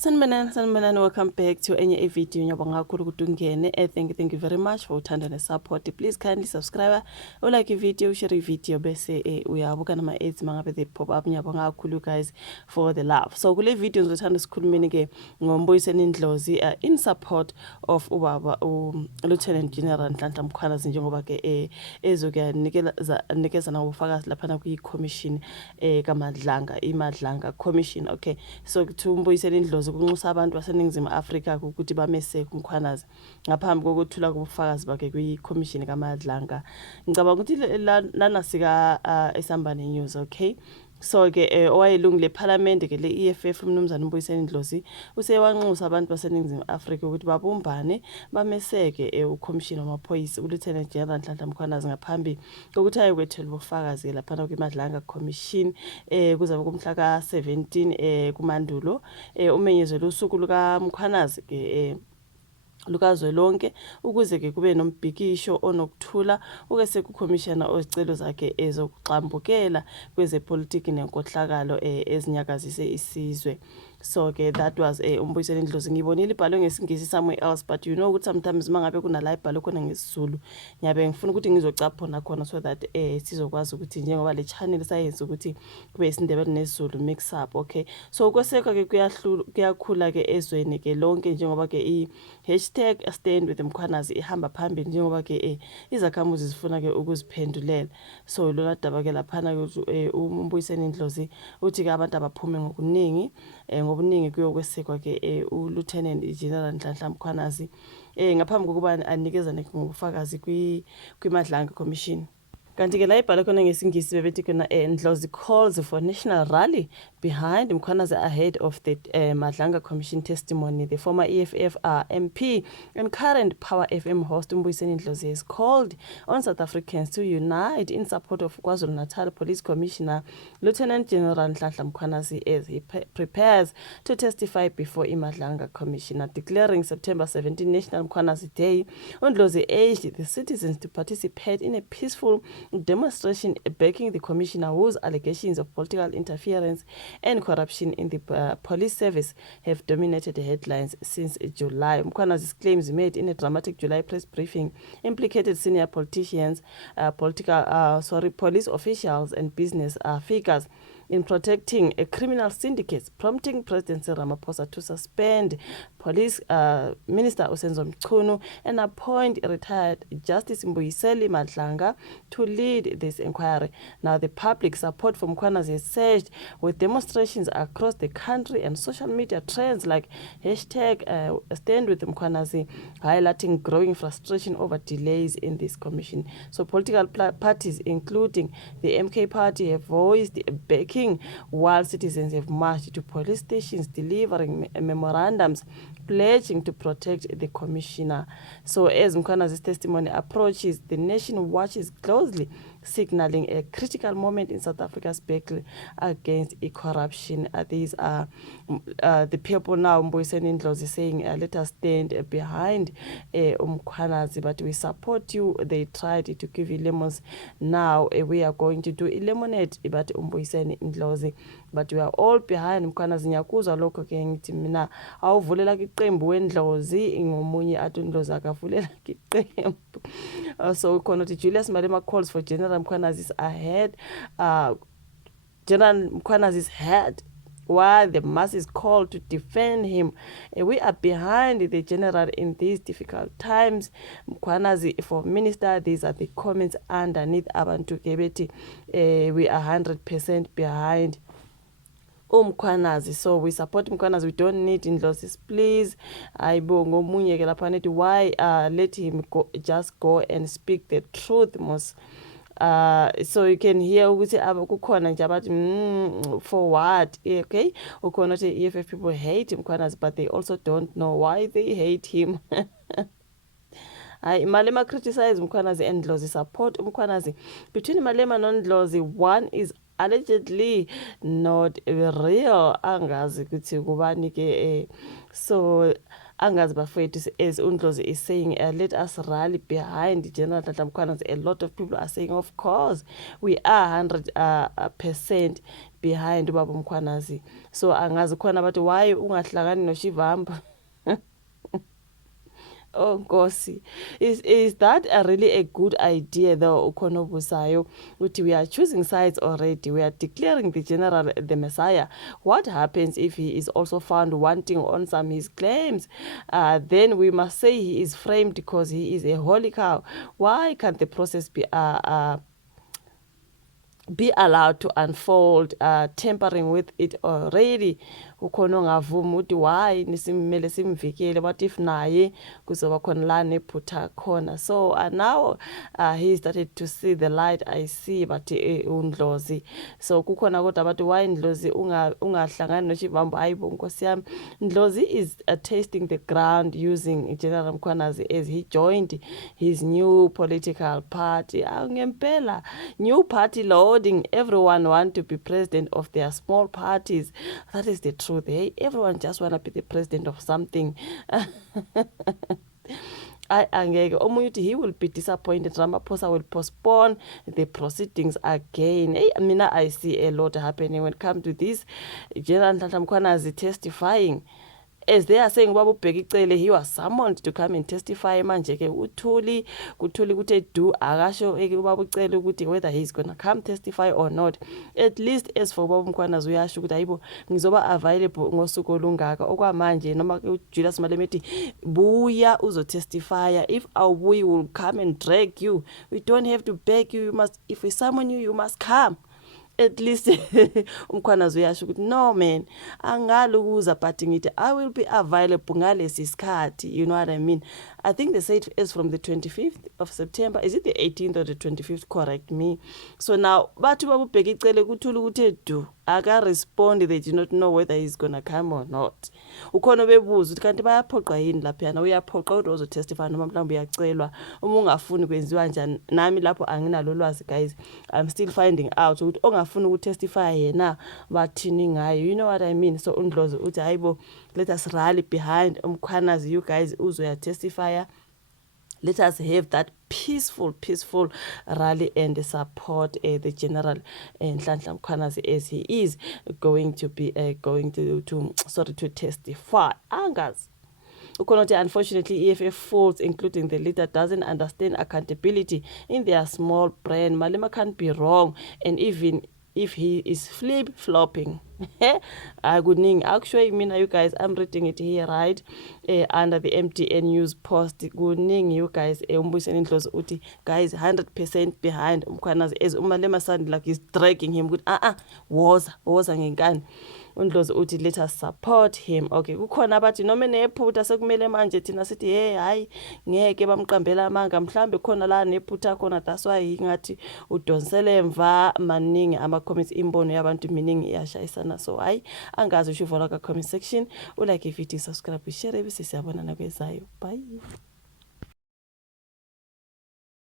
Sanibonani, welcome back to enye video ngiyabonga kakhulu ukuthi ungene. Thank you very much for uthanda ne-support. Please kindly subscribe, like video, share video bese uyabuka nama-ads mangabe they pop up. Ngiyabonga kakhulu guys for the love. So kule video ngizothanda sikhulumeni ke ngoMbuyiseni Ndlozi in support of ubaba Lieutenant General Nhlanhla Mkhwanazi njengoba ke ezokuya nikeza nobufakazi lapha kwi-commission kaMadlanga, iMadlanga Commission. Okay, so to Mbuyiseni Ndlozi kunxusa abantu baseningizimu Afrika ukuthi bameseke uMkhwanazi ngaphambi kokuthula kubufakazi bakhe kwi-commission kaMadlanga. Ngicabanga ukuthi lana sika esambane news. Okay, so ke owayelungu leParliament ke le-EFF umnumzana uMbuyiseni Ndlozi usewanxusa abantu baseningizimu Afrika ukuthi babumbane bameseke uCommission wamaphoyisa uLieutenant General Nhlanhla Mkhwanazi ngaphambi kokuthi ayokwethula ubufakazi lapha kwiMadlanga Commission kuzabe kumhla ka-17 kuMandulo umenyezwe usuku lukaMkhwanazi ke lukazwe lonke ukuze ke kube nombhikisho onokuthula ukese kuCommissioner ozicelo zakhe ezokuxambukela kwezepolitiki nenkohlakalo ezinyakazise isizwe. So ke that was uMbuyiseni Ndlozi. Ngibonile ibhalwe ngesingisi somewhere else, but you know ukuthi sometimes mangabe kunala ibhalwe khona ngesizulu ngiyabe ngifuna ukuthi ngizocapha khona so that sizokwazi ukuthi njengoba le channel sayenza ukuthi kube isindebele nesizulu mix up. Okay, so kweseka ke kuyakhula ke ezweni ke lonke njengoba ke #stand with Mkhwanazi ihamba phambili njengoba ke izakhamuzi zifuna ke ukuziphendulela. So lona daba ke laphana uMbuyiseni Ndlozi uthi ke abantu abaphume ngokuningi ngobuningi kuyokwesekwa ke uLieutenant General Nhlanhla Mkhwanazi ngaphambi kokuba anikezane ngobufakazi kwiMadlanga Commission. Kanti ke la ibhala khona ngesingisi bebethi khona Ndlozi calls for national rally behind Mkhwanazi ahead of the Madlanga Commission testimony. The former EFF MP and current Power FM host Mbuyiseni Ndlozi has called on South Africans to unite in support of KwaZulu-Natal Police Commissioner Lieutenant General Nhlanhla Mkhwanazi as he prepares to testify before Madlanga Commissioner. Declaring September 17 National Mkhwanazi Day, Ndlozi urged the citizens to participate in a peaceful demonstration backing the commissioner whose allegations of political interference and corruption in the police service have dominated the headlines since July. Mkhwanazi's claims made in a dramatic July press briefing implicated senior politicians, police officials and business figures in protecting criminal syndicates, prompting President Cyril Ramaphosa to suspend Police Minister Usenzo Mchunu and appoint retired Justice Mbuyiseni Madlanga to lead this inquiry. Now, the public support for Mkhwanazi has surged with demonstrations across the country and social media trends like #Stand with Mkhwanazi, highlighting growing frustration over delays in this commission. So political parties, including the MK party, have voiced backing, while citizens have marched to police stations delivering memorandums pledging to protect the commissioner. So as Mkhwanazi's testimony approaches, the nation watches closely, signaling a critical moment in South Africa's battle against corruption. These are the people now. Mbuyiseni Ndlozi saying, let us stand behind Mkhwanazi, but we support you. They tried to give you lemons. Now we are going to do a lemonade, but Mbuyiseni Ndlozi, but we are all behind Mkhwanazi. Nyakuzwa lokho ke ngithi mina awuvulela iqembu weNdlozi ngomunye athi uNdlozi akavulela iqembu. So khona uthi Julius Malema calls for General Mkhwanazi's ahead, General Mkhwanazi's head, while the masses call to defend him. We are behind the general in these difficult times. Mkhwanazi for minister, these are the comments underneath abantu kebeti. We are 100% behind Mkhwanazi. So we support Mkhwanazi. We don't need Ndlozi, please. Aibongo munye ke lapha nethi why let him just go and speak the truth most. So you can hear ukuthi kukhona nje abathi for what. Okay, ukhona ukuthi EFF people hate Mkhwanazi, but they also don't know why they hate him. Malema criticize Mkhwanazi and Ndlozi support Mkhwanazi. Between Malema and Ndlozi, one is allegedly not real. Angazi ukuthi kubani ke so angazi bafethu as uNdlozi is saying let us rally behind General Nhlanhla Mkhwanazi. A lot of people are saying of course we are 100% behind Ubaba Mkhwanazi. So angazi khona bathi why ungahlangani noShivambu. Oh Nkosi, is that really a good idea though? Ukhona we are choosing sides already. We are declaring the general the Messiah. What happens if he is also found wanting on some of his claims? Then we must say he is framed because he is a holy cow. Why can't the process be allowed to unfold? Tampering with it already, ukhona ongavuma ukuthi why nisimele simvikele, what if naye kuzoba khona la nephutha khona. So now he started to see the light. I see but uNdlozi, so kukhona kodwa bathi why Ndlozi ungahlangani noShivambu. Hayibo Nkosi yami, Ndlozi is tasting the ground using General Mkhwanazi as he joined his new political party. Ngempela new party loading, everyone want to be president of their small parties. That is the truth. Hey, everyone just want to be the president of something. He will be disappointed. Ramaphosa will postpone the proceedings again. Hey, I see a lot happening when it comes to this. General Nhlanhla Mkhwanazi testifying. As they are saying, Babu Begicele, he was summoned to come and testify. Manje ke uthuli kuthe do akasho Babu Cele ukuthi whether he's gonna come testify or not. At least as for Babu Mkhwanazi uyasho ukuthi hayibo ngizoba available ngosuku olungaka. Okwamanje noma Julius Malema ethi buya uzo testify. If we will come and drag you, we don't have to beg you. You must, if we summon you, you must come. At least Mkhwanazi uyasho ukuthi no man, angalukuza but ngithi I will be available ngalesi sikhathi. You know what I mean? I think they said it's from the 25th of September. Is it the 18th or the 25th? Correct me. So now bathu babubheka icele kuthula ukuthi do aka respond. They do not know whether he's gonna come or not. Ukhona bebuza ukuthi kanti bayaphoqa yini lapha yana, uyaphoqa ukuthi uzo testify noma mhlawumbe uyacelwa. Uma ungafuni kwenziwa njani, nami lapho anginalo lwazi guys. I'm still finding out ukuthi ongafuni ukutestify yena bathini ngayo. You know what I mean? So uNdlozi uthi hayibo, let us rally behind Mkhwanazi. You guys uzoya testify. Let us have that peaceful rally and support the General Nhlanhla Mkhwanazi as he is going to be to testify. Angas. Unfortunately, EFF folds, including the leader, doesn't understand accountability in their small brand. Malema can't be wrong, and even if he is flip-flopping. Good evening. Actually, you guys, I'm reading it here, right? Under the MTN news post. Good evening, you guys. Guys, 100% behind Mkhwanazi as Malema sound like he's dragging him. Good. Was ngengane. uNdlozi uthi let us support him. Okay, kukhona abathi noma nephutha sekumele manje thina sithi hey hayi ngeke bamqambela amanga, mhlambe khona la nephutha khona, that's why ngathi udonsele emva. Maningi ama comments, imbono yabantu miningi iyashayisana. So hayi angazi ushivola ka comment section, ulike ivideo, subscribe, share, bese siyabonana kwezayo. Bye.